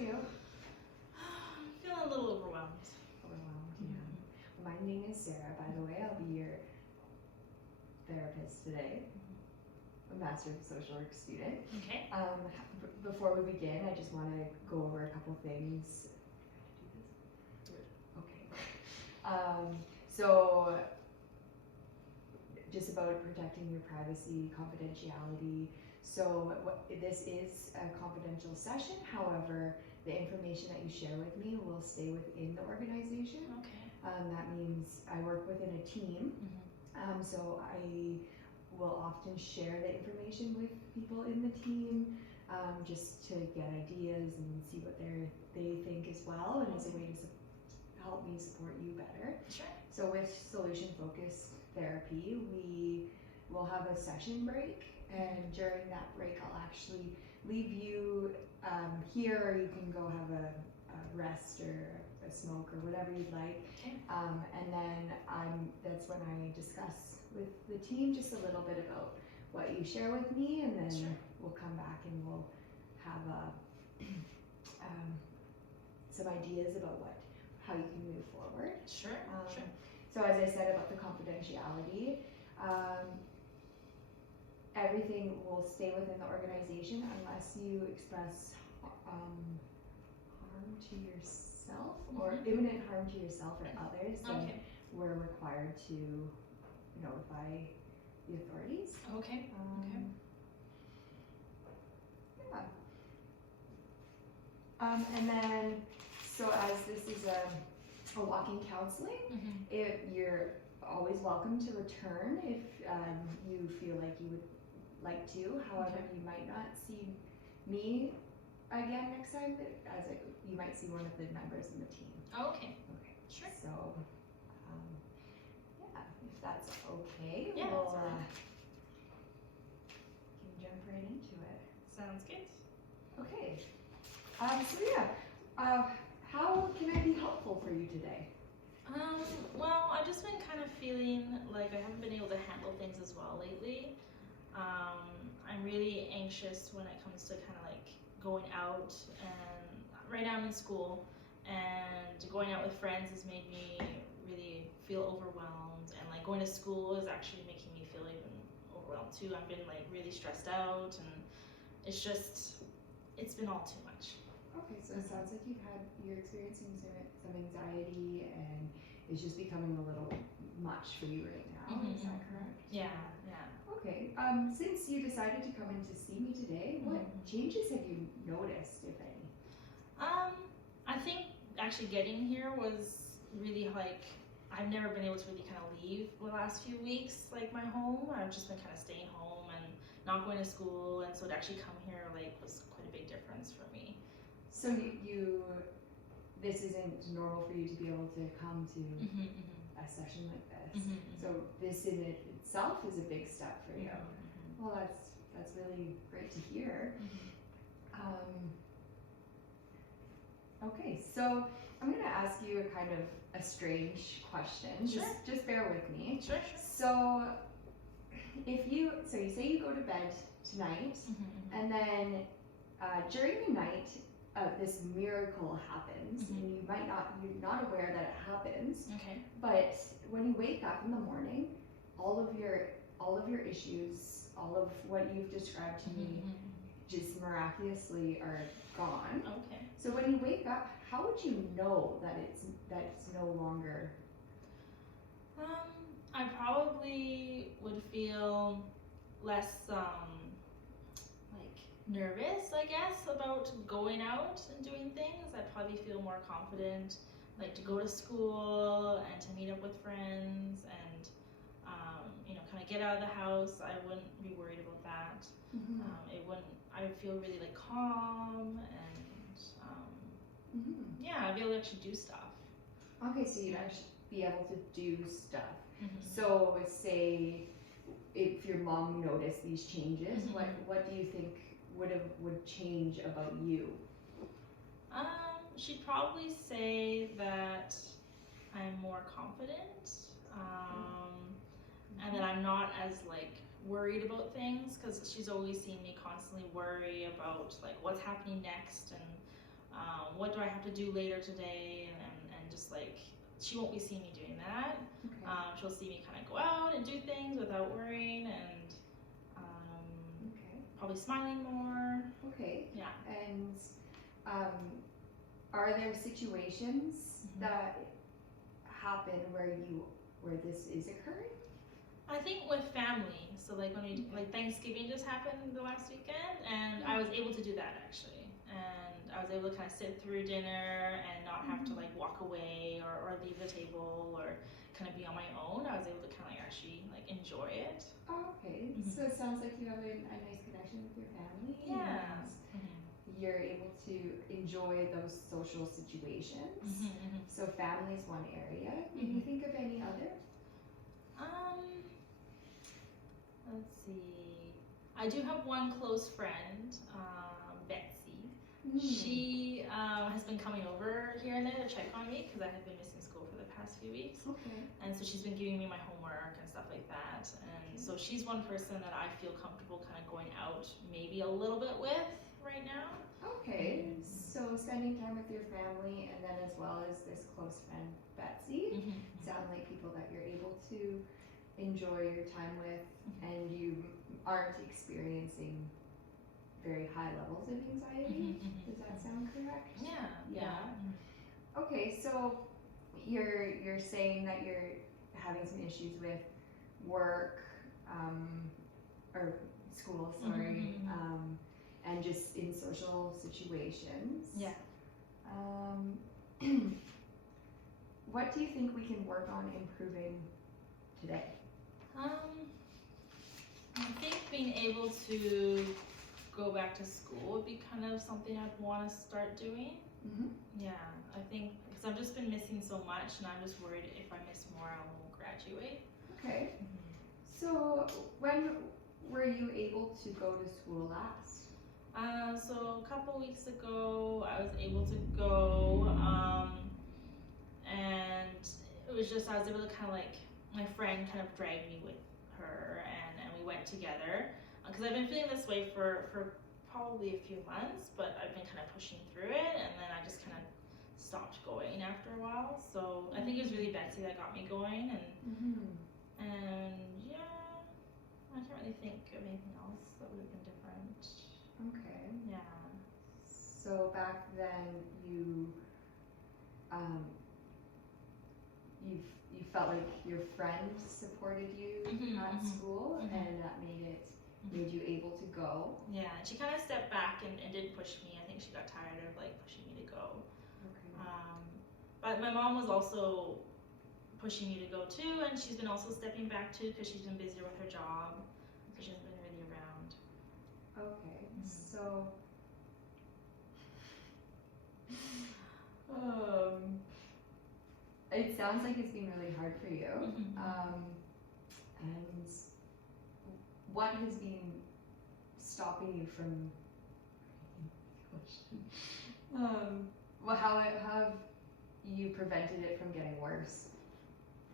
you? Feeling a little overwhelmed. Overwhelmed, yeah. My name is Sarah, by the way. I'll be your therapist today. I'm a Master of Social Work student. Okay. Before we begin, I just want to go over a couple things. Okay. So, just about protecting your privacy, confidentiality. So, this is a confidential session. However, the information that you share with me will stay within the organization. Okay. That means I work within a team. So I will often share the information with people in the team, just to get ideas and see what they think as well, and as a way to help me support you better. Sure. So with solution focused therapy, we will have a session break, and during that break I'll actually leave you here, or you can go have a rest or a smoke or whatever you'd like. Okay. And then that's when I discuss with the team just a little bit about what you share with me, and then Sure. we'll come back and we'll have some ideas about how you can move forward. Sure. Sure. So as I said about the confidentiality, everything will stay within the organization unless you express harm to yourself or imminent harm to yourself or others. Then Okay. we're required to notify the authorities. Okay. Okay. Yeah. And then, so as this is a walk-in counseling, you're always welcome to return if you feel like you would like to. However, you might not see me again next time, you might see one of the members in the team. Okay. Okay. Sure. So, yeah, if that's okay, Yeah, we'll that's all right. can jump right into it. Sounds good. Okay. So yeah, how can I be helpful for you today? Well, I've just been kind of feeling like I haven't been able to handle things as well lately. I'm really anxious when it comes to kind of like going out, and right now I'm in school, and going out with friends has made me really feel overwhelmed, and like going to school is actually making me feel even overwhelmed too. I've been like really stressed out, and it's been all too much. Okay, so it sounds like you're experiencing some anxiety, and it's just becoming a little much for you right now. Is that correct? Yeah. Okay. Since you decided to come in to see me today, what changes have you noticed, if any? I think actually getting here was really like, I've never been able to really kind of leave the last few weeks, like my home. I've just been kind of staying home and not going to school, and so to actually come here like was quite a big difference for me. So this isn't normal for you to be able to come to a session like this. So this in itself is a big step for you. Well, that's really great to hear. Okay, so I'm gonna ask you a kind of a strange question. Sure. Just bear with me. Sure. So you say you go to bed tonight, and then during the night, this miracle happens, and you're not aware that it happens. Okay. But when you wake up in the morning, all of your issues, all of what you've described to me, just miraculously are gone. Okay. So when you wake up, how would you know that it's no longer? I probably would feel less like nervous, I guess, about going out and doing things. I'd probably feel more confident, like to go to school and to meet up with friends and kind of get out of the house. I wouldn't be worried about that. I would feel really like calm, and I'd be able to actually do stuff. Okay, so you'd actually be able to do stuff. So say if your mom noticed these changes, what do you think would change about you? She'd probably say that I'm more confident, and that I'm not as like worried about things, because she's always seen me constantly worry about like what's happening next, and what do I have to do later today, and just like she won't be seeing me doing that. Okay. She'll see me kind of go out and do things without worrying, and Okay. probably smiling more. Okay. Yeah. And are there situations that happen where this is occurring? I think with family, so like when we like Thanksgiving just happened the last weekend, and I was able to do that actually, and I was able to kind of sit through dinner and not have to like walk away or leave the table or kind of be on my own. I was able to kind of like actually like enjoy it. Oh, okay. So it sounds like you have a nice connection with your family. Yeah. And you're able to enjoy those social situations. So family is one area. Can you think of any other? Let's see. I do have one close friend, Betsy. She has been coming over here and there to check on me because I had been missing school for the past few weeks. Okay. And so she's been giving me my homework and stuff like that. And so she's one person that I feel comfortable kind of going out maybe a little bit with right now. Okay. So spending time with your family and then as well as this close friend Betsy sound like people that you're able to enjoy your time with, and you aren't experiencing very high levels of anxiety. Does that sound correct? Yeah. Okay, so you're saying that you're having some issues with work, or school, sorry, and just in social situations. Yeah. What do you think we can work on improving today? I think being able to go back to school would be kind of something I'd want to start doing. Yeah, I think because I've just been missing so much, and I'm just worried if I miss more, I won't graduate. Okay. So when were you able to go to school last? So a couple weeks ago, I was able to go, and it was just I was able to kind of like my friend kind of dragged me with her, and we went together because I've been feeling this way for probably a few months, but I've been kind of pushing through it, and then I just kind of stopped going after a while. So I think it was really Betsy that got me going, and yeah, I can't really think of anything else that would have been different. Okay. Yeah. So back then you you felt like your friend supported you at school, and that made you able to go. Yeah, and she kind of stepped back and didn't push me. I think she got tired of like pushing me to go. Okay. But my mom was also pushing me to go too, and she's been also stepping back too because she's been busier with her job, so she hasn't been really around. Okay, so it sounds like it's been really hard for you. And what has been stopping you from well, how have you prevented it from getting worse?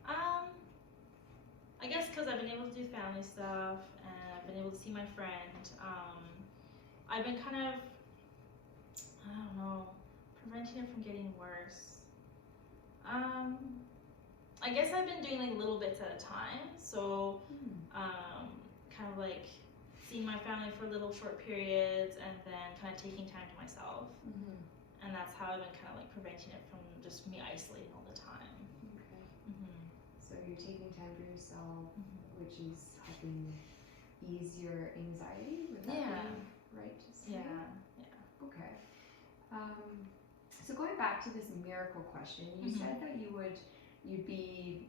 I guess because I've been able to do family stuff, and I've been able to see my friend. I've been kind of, I don't know, preventing it from getting worse. I guess I've been doing like little bits at a time, so kind of like seeing my family for little short periods, and then kind of taking time to myself. And that's how I've been kind of like preventing it from just me isolating all the time. Okay. So you're taking time for yourself, which is helping ease your anxiety. Would that be right to say? Yeah. Okay. So going back to this miracle question, you said that you'd be.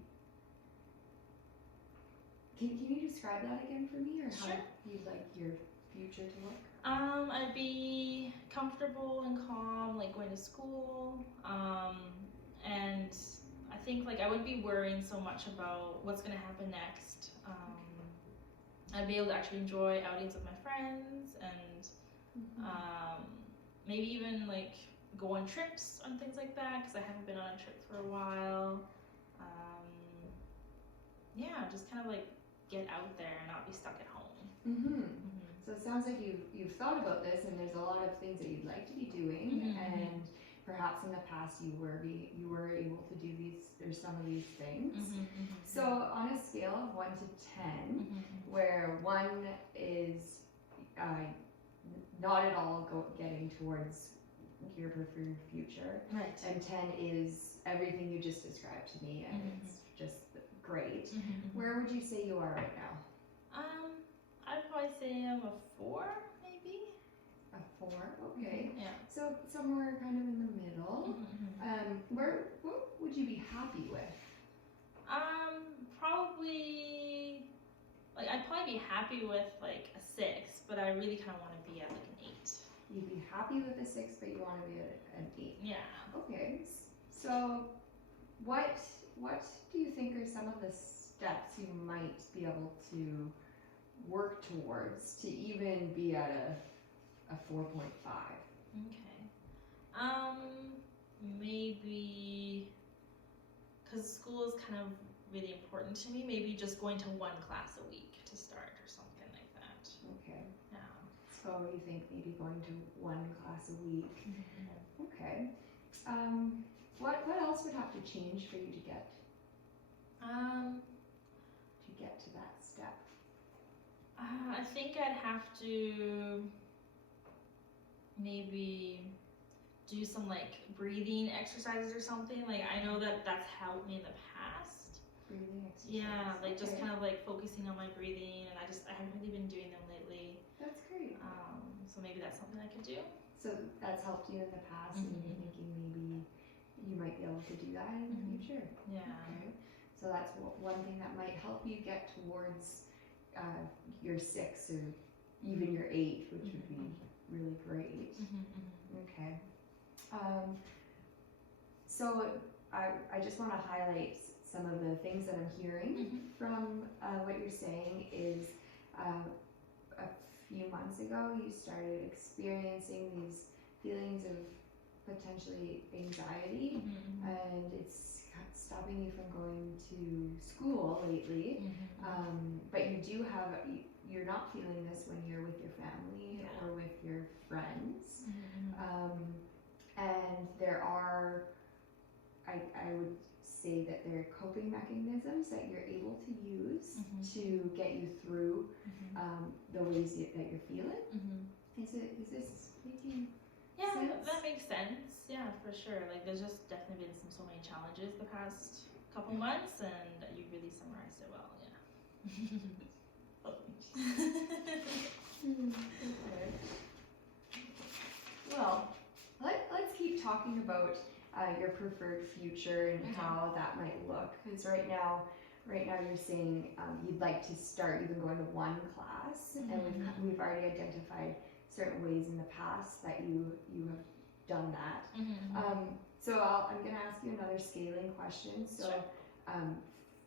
Can you describe that again for me, or how you'd like your future to look? I'd be comfortable and calm, like going to school, and I think like I wouldn't be worrying so much about what's gonna happen next. I'd be able to actually enjoy outings with my friends, and maybe even like go on trips and things like that, because I haven't been on a trip for a while. Yeah, just kind of like get out there and not be stuck at home. So it sounds like you've thought about this, and there's a lot of things that you'd like to be doing, and perhaps in the past you were able to do some of these things. So on a scale of 1 to 10, where 1 is not at all getting towards your preferred future, Right. and 10 is everything you just described to me, and it's just great. Where would you say you are right now? I'd probably say I'm a 4, maybe. A 4, okay. Yeah. So somewhere kind of in the middle. What would you be happy with? Probably, like, I'd probably be happy with like a 6, but I really kind of want to be at like an 8. You'd be happy with a 6, but you want to be at an 8. Yeah. Okay. So what do you think are some of the steps you might be able to work towards to even be at a 4.5? Okay. Maybe, because school is kind of really important to me, maybe just going to 1 class a week to start or something like that. Okay. Yeah. So you think maybe going to 1 class a week. Okay. What else would have to change for you to get to that step? I think I'd have to maybe do some like breathing exercises or something. Like, I know that that's helped me in the past. Breathing exercises. Yeah, like just Okay. kind of like focusing on my breathing, and I haven't really been doing them lately. That's great. So maybe that's something I could do. So that's helped you in the past, and you're thinking maybe you might be able to do that in the future. Yeah. Okay. So that's one thing that might help you get towards your 6 or even your 8, which would be really great. Okay. So I just want to highlight some of the things that I'm hearing from what you're saying is a few months ago you started experiencing these feelings of potentially anxiety, and it's stopping you from going to school lately. But you're not feeling this when you're with your family or with your friends. And there are, I would say that there are coping mechanisms that you're able to use to get you through the ways that you're feeling. Is this making sense? That makes sense. Yeah, for sure. Like, there's just definitely been so many challenges the past couple months, and you really summarized it well. Okay. Well, let's keep talking about your preferred future and how that might look. Because right now you're saying you'd like to start even going to 1 class, and we've already identified certain ways in the past that you have done that. So I'm going to ask you another scaling question. So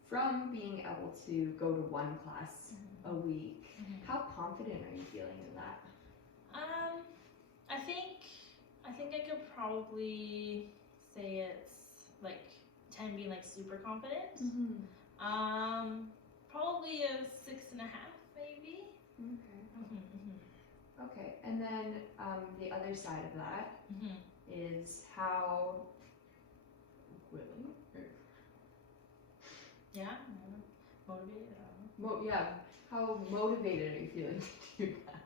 from being able to go to 1 class a week, how confident are you feeling in that? I think I could probably say it's like 10 being like super confident. Probably a 6.5 maybe. Okay, and then the other side of that is how willing? Motivated. How motivated are you feeling to do that?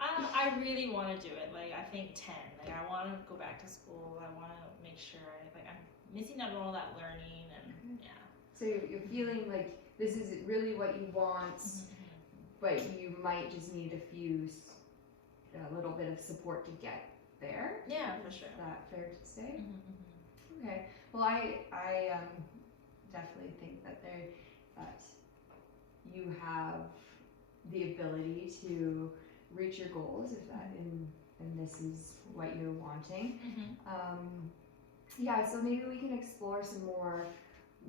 I really want to do it. Like, I think 10. Like, I want to go back to school. I want to make sure I'm missing out on all that learning, and So you're feeling like this is really what you want, but you might just need a little bit of support to get there. Yeah, for sure. Is that fair to say? Okay. Well, I definitely think that you have the ability to reach your goals if that and this is what you're wanting. So maybe we can explore some more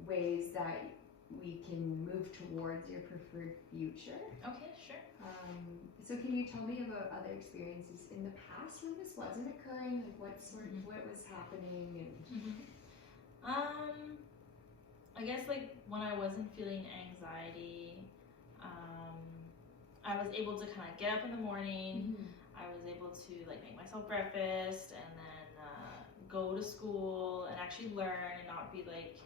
ways that we can move towards your preferred future. Okay, sure. So can you tell me about other experiences in the past when this wasn't occurring? Like what was happening and I guess like when I wasn't feeling anxiety, I was able to kind of get up in the morning. Mhm. I was able to like make myself breakfast and then go to school and actually learn and not be like,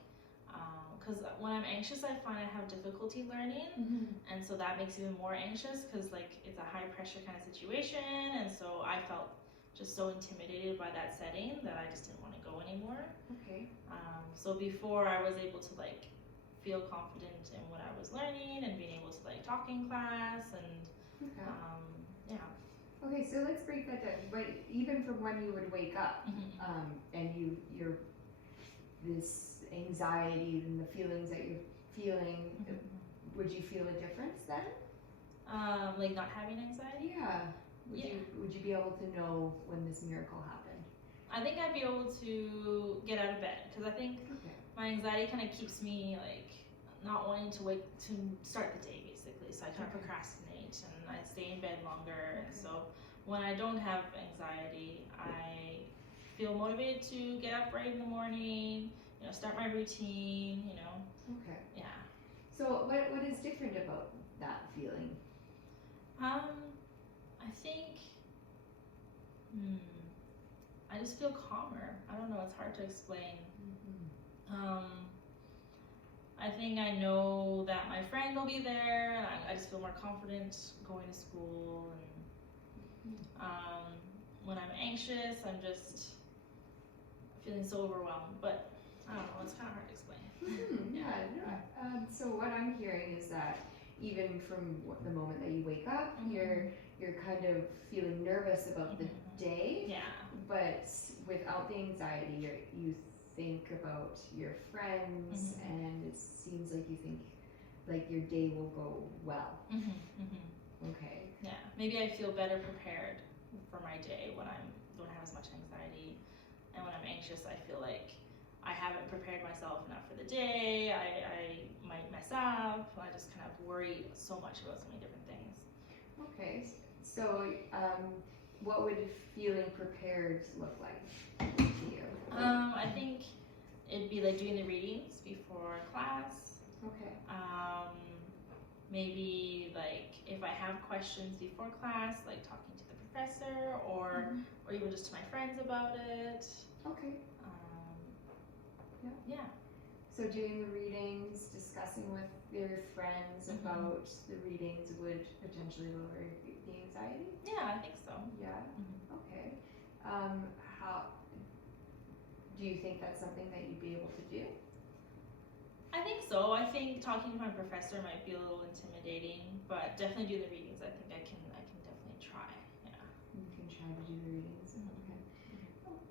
because when I'm anxious, I find I have difficulty learning, Mhm. and so that makes me even more anxious because like it's a high pressure kind of situation, and so I felt just so intimidated by that setting that I just didn't want to go anymore. Okay. So before I was able to like feel confident in what I was learning and being able to like talk in class and Okay. yeah. Okay, so let's break that down. But even from when you would wake up, and you're this anxiety and the feelings that you're feeling, would you feel a difference then? Like not having anxiety. Yeah. Yeah. Would you be able to know when this miracle happened? I think I'd be able to get out of bed because I think Okay. my anxiety kind of keeps me like not wanting to wake to start the day basically. So I kind of procrastinate and I stay in bed longer. And so when I don't have anxiety, I feel motivated to get up right in the morning. You know, start my routine. You know. Okay. Yeah. So what is different about that feeling? I think. I just feel calmer. I don't know. It's hard to explain. I think I know that my friend will be there, and I just feel more confident going to school. And when I'm anxious, I'm just feeling so overwhelmed. But I don't know. It's kind of hard to explain. Yeah. So what I'm hearing is that even from the moment that you wake up, you're kind of feeling nervous about the day. Yeah. But without the anxiety, you think about your friends, and it seems like you think like your day will go well. Okay. Yeah. Maybe I feel better prepared for my day when I don't have as much anxiety, and when I'm anxious, I feel like I haven't prepared myself enough for the day. I might mess up. I just kind of worry so much about so many different things. Okay. So, what would feeling prepared look like to you? I think it'd be like doing the readings before class. Okay. Maybe like if I have questions before class, like talking to the professor or even just to my friends about it. Okay. Yeah. So doing the readings, discussing with your friends about the readings would potentially lower the anxiety? Yeah, I think so. Yeah. Okay. How do you think that's something that you'd be able to do? I think so. I think talking to my professor might be a little intimidating, but definitely do the readings. I think I can definitely try. Yeah. You can try to do the readings. Okay.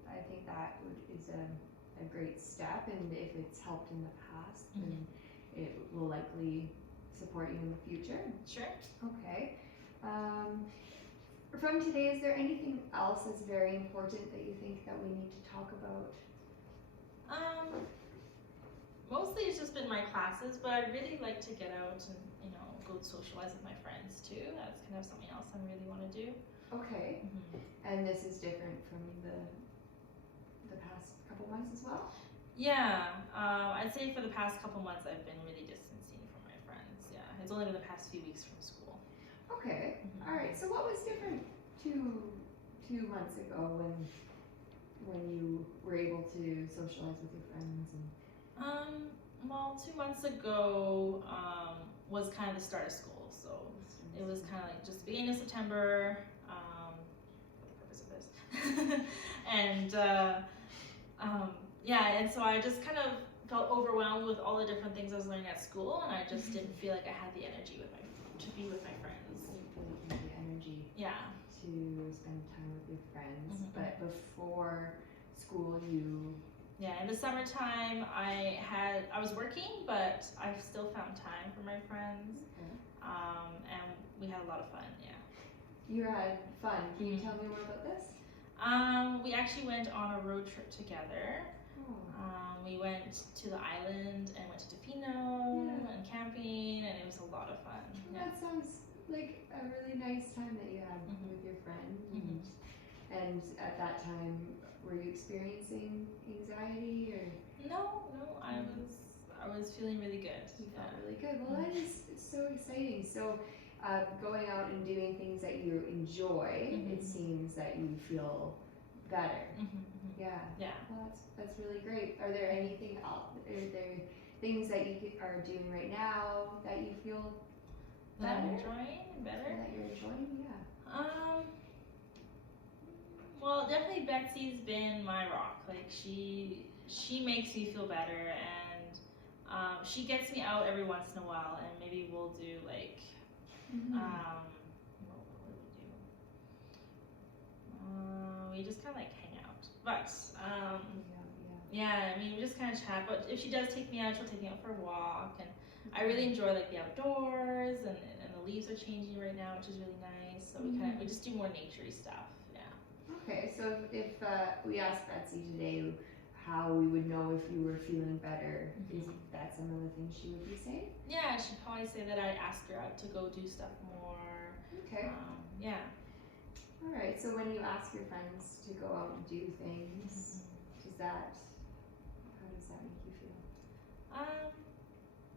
I think that is a great step, and if it's helped in the past, then it will likely support you in the future. Sure. Okay. From today, is there anything else that's very important that you think that we need to talk about? Mostly it's just been my classes, but I'd really like to get out and go socialize with my friends too. That's kind of something else I really want to do. Okay. And this is different from the past couple months as well? Yeah, I'd say for the past couple months I've been really distancing from my friends. Yeah, it's only been the past few weeks from school. Okay. All right. So what was different two months ago when you were able to socialize with your friends? Well, 2 months ago was kind of the start of school, so it was kind of like just beginning of September. For the purpose of this, and yeah, and so I just kind of felt overwhelmed with all the different things I was learning at school, and I just didn't feel like I had the energy to be with my friends. So you feel like you have the energy. Yeah. To spend time with your friends, but before school, you. Yeah, in the summertime, I was working, but I still found time for my friends. Okay. And we had a lot of fun. Yeah. You had fun. Can you tell me more about this? We actually went on a road trip together. We went to the island and went to Tofino and camping, and it was a lot of fun. That sounds like a really nice time that you had with your friend. And at that time, were you experiencing anxiety or? No, I was feeling really good. You felt really good. Well, that is so exciting. So, going out and doing things that you enjoy, it seems that you feel better. Yeah. Yeah. Well, that's really great. Are there anything else? Are there things that you are doing right now that you feel That I'm better? enjoying better? That you're enjoying? Yeah. Well, definitely Betsy's been my rock. Like she makes me feel better, and she gets me out every once in a while, and maybe we'll do like what do we do? We just kind of like hang out, but yeah, I mean we just kind of chat. But if she does take me out, she'll take me out for a walk, and I really enjoy like the outdoors, and the leaves are changing right now, which is really nice. So we just do more naturey stuff. Okay, so if we asked Betsy today how we would know if you were feeling better, is that some of the things she would be saying? Yeah, she'd probably say that I ask her out to go do stuff more. Okay. Yeah. All right. So when you ask your friends to go out and do things, how does that make you feel?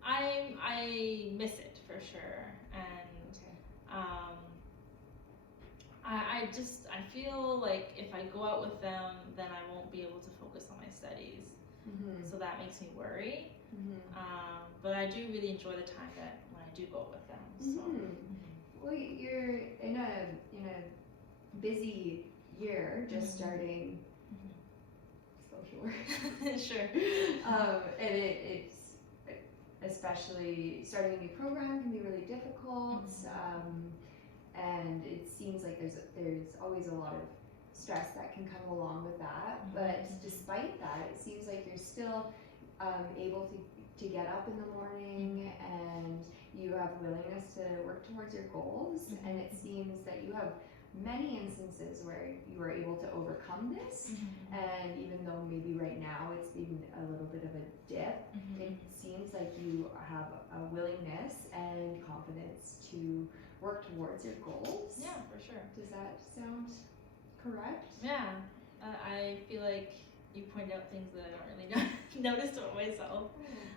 I miss it for sure, and I feel like if I go out with them, then I won't be able to focus on my studies. So that makes me worry. But I do really enjoy the time that when I do go with them. So. Well, you're in a busy year, just starting social work. Sure. And it's especially starting a new program can be really difficult. And it seems like there's always a lot of stress that can come along with that. But despite that, it seems like you're still able to get up in the morning, and you have willingness to work towards your goals. And it seems that you have many instances where you were able to overcome this. And even though maybe right now it's been a little bit of a dip, it seems like you have a willingness and confidence to work towards your goals. Yeah, for sure. Does that sound correct? Yeah. I feel like you pointed out things that I don't really notice about myself.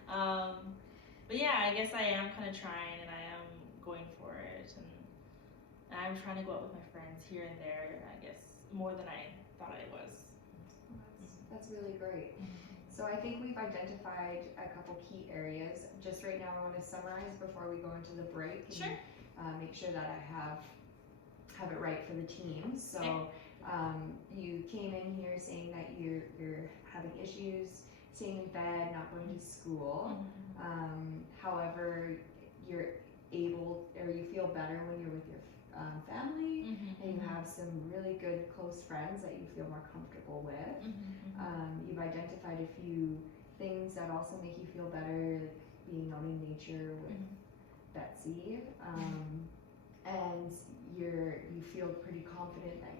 But yeah, I guess I am kind of trying, and I am going for it, and I'm trying to go out with my friends here and there, I guess, more than I thought I was. That's really great. So I think we've identified a couple key areas. Just right now I want to summarize before we go into the break. Sure. And make sure that I have it right for the team. So you came in here saying that you're having issues staying in bed, not going to school. However, you're able, or you feel better when you're with your family, and you have some really good close friends that you feel more comfortable with. You've identified a few things that also make you feel better, like being out in nature with Betsy, and you feel pretty confident that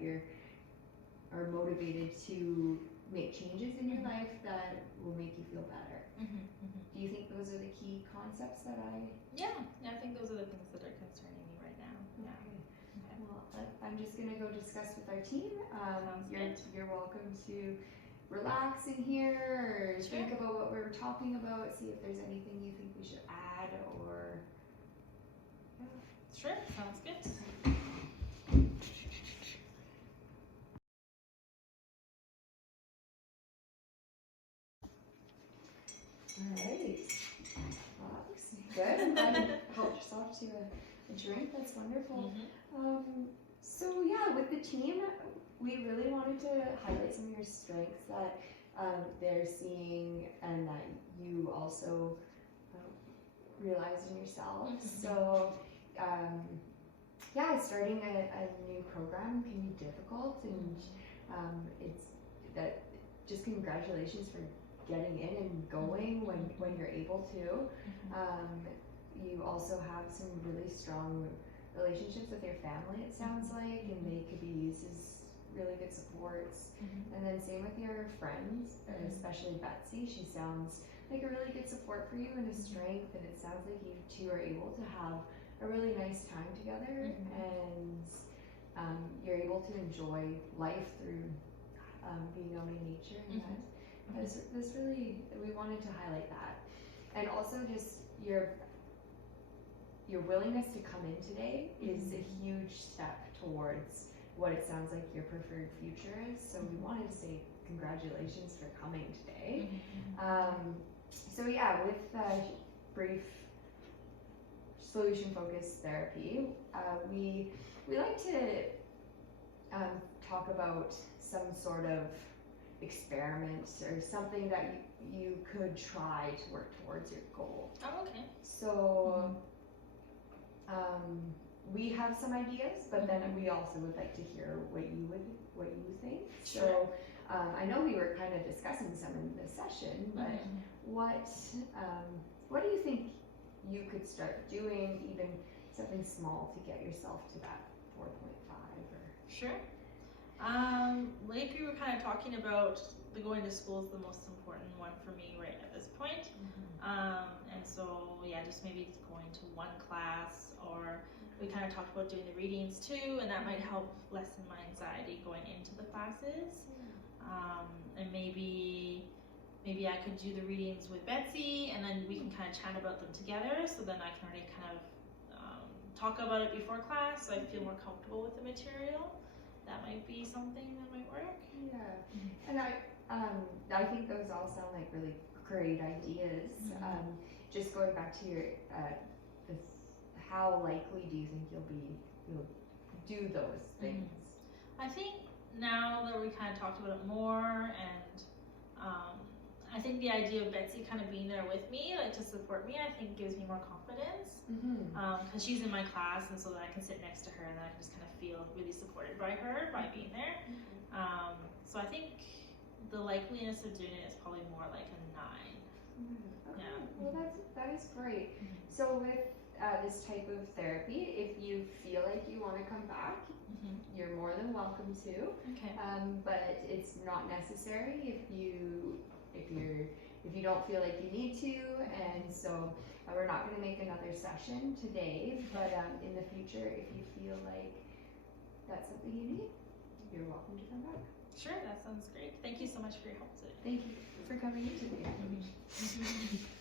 are motivated to make changes in your life that will make you feel better. Do you think those are the key concepts that Yeah, I think those are the things that are concerning me right now. Okay. Well, I'm just gonna go discuss with our team. You're welcome to relax in here, or think about what we were talking about, see if there's anything you think we should add, or Sure, sounds good. Alright. Well, that looks good. I'm glad you helped yourself to a drink. That's wonderful. So yeah, with the team, we really wanted to highlight some of your strengths that they're seeing, and that you also realize in yourself. So yeah, starting a new program can be difficult, and just congratulations for getting in and going when you're able to. You also have some really strong relationships with your family, it sounds like, and they could be used as really good supports. And then same with your friends, especially Betsy. She sounds like a really good support for you and a strength, and it sounds like you two are able to have a really nice time together, and you're able to enjoy life through being out in nature, and that's really, we wanted to highlight that. And also just your willingness to come in today is a huge step towards what it sounds like your preferred future is. So we wanted to say congratulations for coming today. So yeah, with brief solution focused therapy, we like to talk about some sort of experiment or something that you could try to work towards your goal. Oh, okay. So we have some ideas, but then we also would like to hear what you think. Sure. So I know we were kind of discussing some in this session, but what do you think you could start doing, even something small, to get yourself to that 4.5 or? Sure. Like we were kind of talking about, the going to school is the most important one for me right at this point. And so yeah, just maybe going to one class, or we kind of talked about doing the readings too, and that might help lessen my anxiety going into the classes. And maybe I could do the readings with Betsy, and then we can kind of chat about them together, so then I can already kind of talk about it before class, so I feel more comfortable with the material. That might be something that might work. Yeah, and I think those all sound like really great ideas. Just going back to your, how likely do you think you'll do those things? I think now that we kind of talked about it more, and I think the idea of Betsy kind of being there with me, like to support me, I think gives me more confidence. Because she's in my class, and so that I can sit next to her, and then I can just kind of feel really supported by her by being there. So I think the likeliness of doing it is probably more like a 9. Okay. Yeah. Well, that is great. So with this type of therapy, if you feel like you want to come back, you're more than welcome to. Okay. But it's not necessary if you don't feel like you need to, and so we're not going to make another session today. But in the future, if you feel like that's something you need, you're welcome to come back. Sure, that sounds great. Thank you so much for your help today. Thank you for coming in today.